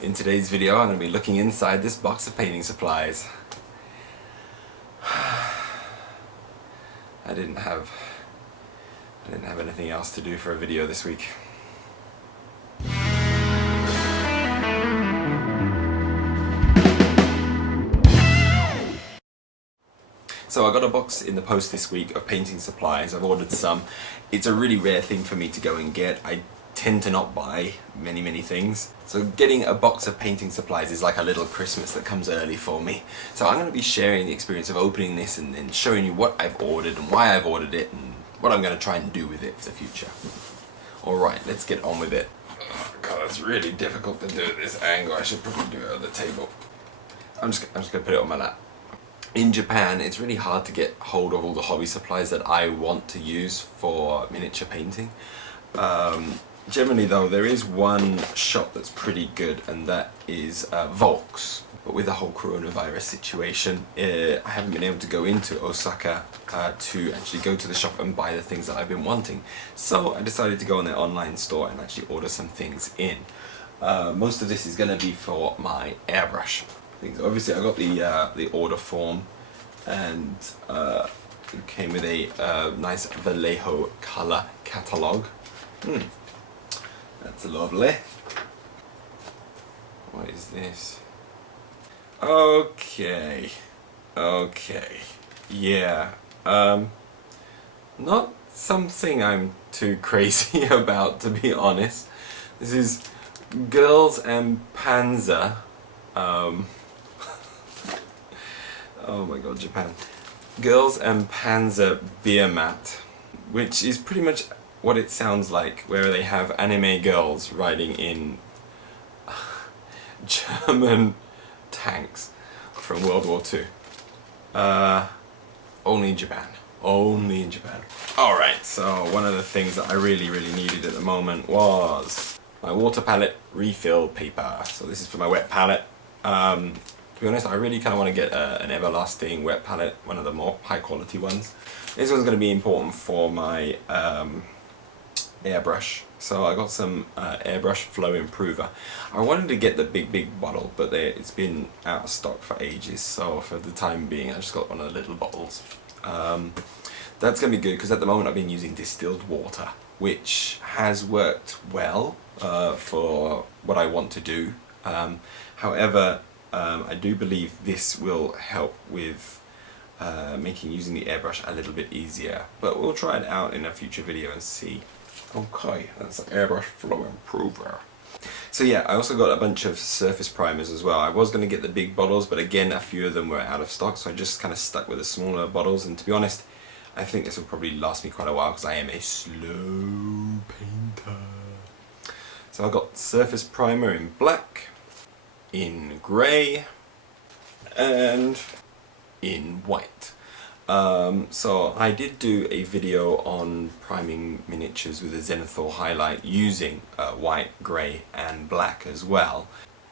In today's video I'm going to be looking inside this box of painting supplies. I didn't have anything else to do for a video this week. So I got a box in the post this week of painting supplies. I've ordered some. It's a really rare thing for me to go and get. I tend to not buy many things. So getting a box of painting supplies is like a little Christmas that comes early for me. So I'm going to be sharing the experience of opening this and then showing you what I've ordered and why I've ordered it and what I'm going to try and do with it for the future. Alright, let's get on with it. Oh God, it's really difficult to do at this angle. I should probably do it on the table. I'm just going to put it on my lap. In Japan, it's really hard to get hold of all the hobby supplies that I want to use for miniature painting. Generally though, there is one shop that's pretty good, and that is Volks. But with the whole coronavirus situation, I haven't been able to go into Osaka to actually go to the shop and buy the things that I've been wanting. So I decided to go on their online store and actually order some things in. Most of this is going to be for my airbrush things. Obviously I got the order form, and it came with a nice Vallejo color catalogue. That's lovely. What is this? Okay. Yeah. Not something I'm too crazy about, to be honest. This is Girls and Panzer. Oh my god, Japan. Girls and Panzer beer mat, which is pretty much what it sounds like, where they have anime girls riding in German tanks from World War II. Only in Japan. Only in Japan. Alright, so one of the things that I really needed at the moment was my water palette refill paper. So this is for my wet palette. To be honest, I really kind of want to get an everlasting wet palette, one of the more high quality ones. This one's going to be important for my airbrush. So I got some airbrush flow improver. I wanted to get the big bottle, but it's been out of stock for ages, so for the time being I just got one of the little bottles. That's going to be good because at the moment I've been using distilled water, which has worked well for what I want to do. However, I do believe this will help with making using the airbrush a little bit easier, but we'll try it out in a future video and see. Okay, that's an airbrush flow improver. So yeah, I also got a bunch of surface primers as well. I was going to get the big bottles, but again a few of them were out of stock, so I just kind of stuck with the smaller bottles, and to be honest, I think this will probably last me quite a while because I am a slow painter. So I got surface primer in black, in grey, and in white. So I did do a video on priming miniatures with a Zenithal highlight using white, grey and black as well.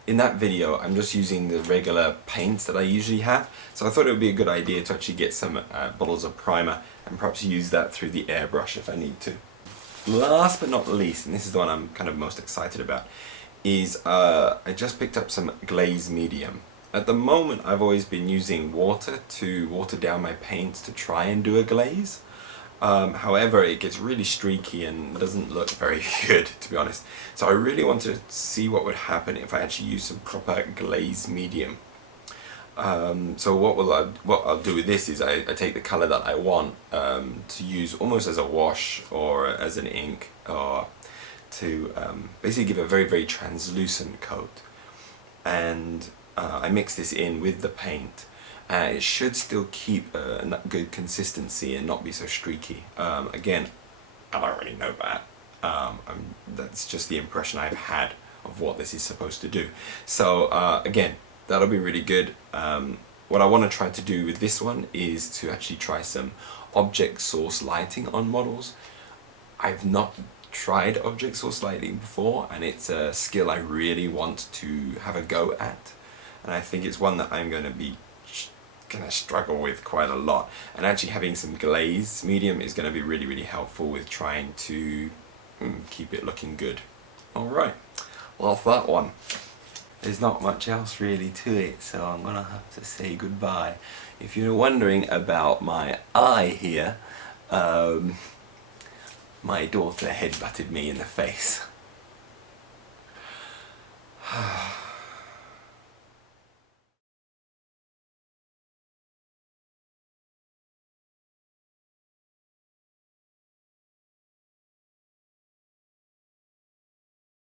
In that video I'm just using the regular paints that I usually have, so I thought it would be a good idea to actually get some bottles of primer and perhaps use that through the airbrush if I need to. Last but not least, and this is the one I'm kind of most excited about, is I just picked up some Glaze medium. At the moment I've always been using water to water down my paints to try and do a glaze. However, it gets really streaky and doesn't look very good, to be honest. So I really want to see what would happen if I actually use some proper glaze medium. So what I'll do with this is I take the colour that I want to use almost as a wash or as an ink, or to basically give a very translucent coat, and I mix this in with the paint. It should still keep a good consistency and not be so streaky. Again, I don't really know that. That's just the impression I've had of what this is supposed to do. So again, that'll be really good. What I want to try to do with this one is to actually try some object source lighting on models. I've not tried object source lighting before, and it's a skill I really want to have a go at, and I think it's one that I'm going to be struggle with quite a lot, and actually having some glaze medium is going to be really helpful with trying to keep it looking good. Alright, well, that's that one. there's not much else really to it, so I'm gonna have to say goodbye. If you're wondering about my eye here, my daughter headbutted me in the face.